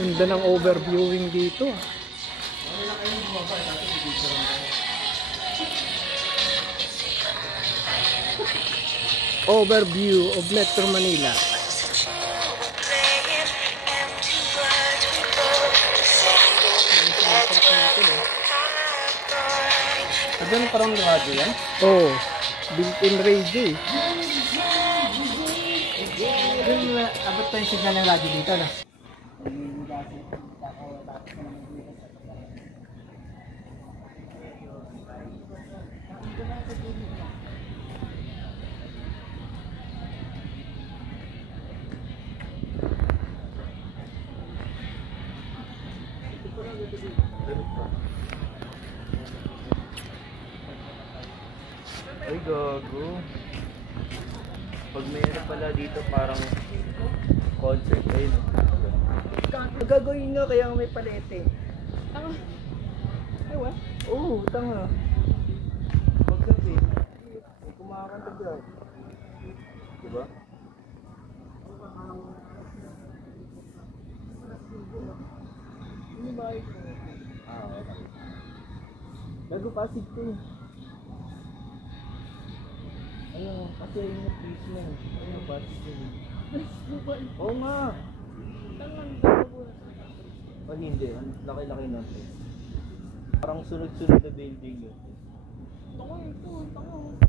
Ganda ng overviewing dito. Overview of Metro Manila. Diyan parang radyo yan? Oh, built-in radio eh. Abot pa yung signal ng radyo dito na. Ay gago. Pag mayroon pala dito parang concert ayun. Gagawin nga kaya may palete. Tanga. Ewan? Oo, tanga. Paggabi, may kumakanta dyan. Diba? Ano ba ito? Okay. Bago Pasig to eh. Ano, kasi yung na-please mo. Ano, Pasig to eh. Oo nga! Pag hindi, laki-laki natin. Parang sunod-sunod na building yun. Ito, ito.